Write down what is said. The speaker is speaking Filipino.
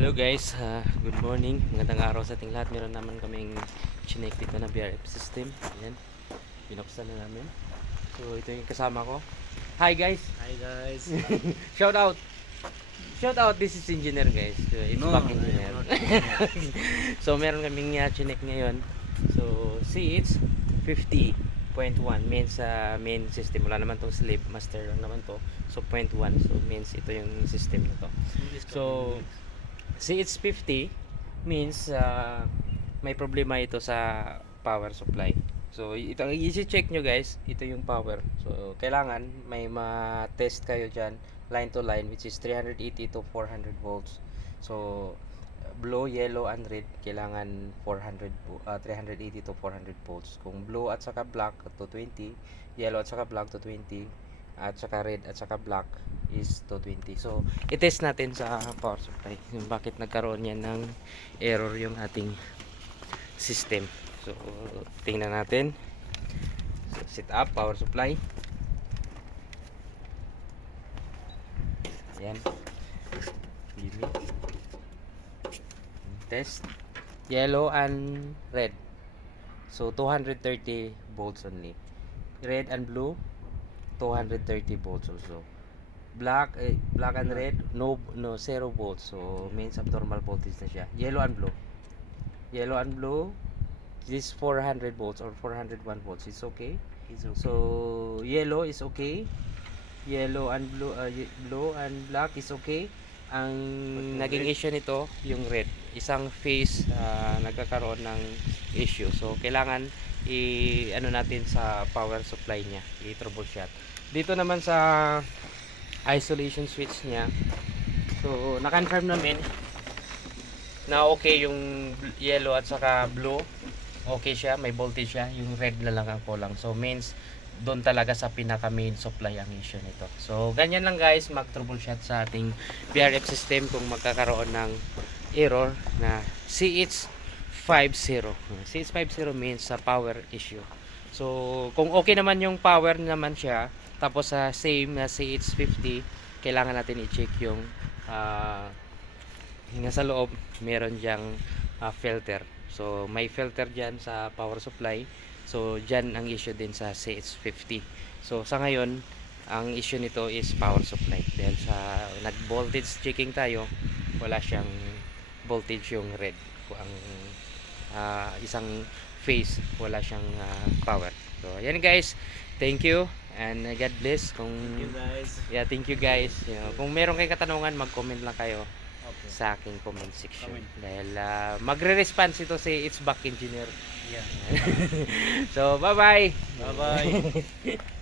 Hello guys, good morning. Magandang araw sa ating lahat. Meron naman kaming chinek dito na BRF system. Ayan, binuksan na namin. So ito yung kasama ko. Hi guys! Hi guys. Shout out! Shout out, this is engineer guys. It's No, back I am engineer. not engineer. So meron kaming chinek ngayon. So see, it's 50.1 means main system. Wala naman tong slave, master lang naman to. So 0.1, so means ito yung system na to. So it's 50 means may problema ito sa power supply. So ito ang i-check nyo guys, ito yung power. So kailangan may ma-test kayo dyan line to line, which is 380 to 400 volts. So blue, yellow and red kailangan 380 to 400 volts. Kung blue at saka black to 20, yellow at saka black to 20, at saka red at saka black is 220. So i-test natin sa power supply yung bakit nagkaroon yan ng error yung ating system. So tingnan natin. So, set up power supply. Ayan, limit, test, yellow and red. So 230 volts only. Red and blue 230 volts also. Black and red no 0 volts, so means abnormal voltage na siya. Yellow and blue this 400 volts or 401 volts is okay. It's okay. So yellow is okay, yellow and blue and black is okay. Ang naging issue nito yung red, isang phase nagkakaroon ng issue. So kailangan ano natin sa power supply niya, i-troubleshoot. Dito naman sa isolation switch niya, so na-confirm namin na okay yung yellow at saka blue, okay siya, may voltage siya. Yung red na lang ang kulang, so means doon talaga sa pinaka main supply ang issue nito. So ganyan lang guys, mag-troubleshoot sa ating BRF system kung magkakaroon ng error na CH50. CH50 means sa power issue. So kung okay naman yung power naman siya, tapos sa same na CH50, kailangan natin i-check yung nasa loob meron diyang filter. So may filter dyan sa power supply. So dyan ang issue din sa CH50. So sa ngayon, ang issue nito is power supply. Dahil sa nag-voltage checking tayo, wala siyang voltage yung red. Ang isang phase, wala siyang power. So ayan guys, thank you and God bless. Kung Thank you guys. yeah, thank you guys. Kung meron kayong katanungan, mag-comment lang kayo Okay. sa aking comment section. Comment. Dahil magre-response ito si It's Back Engineer. Yeah. So bye bye. Bye bye.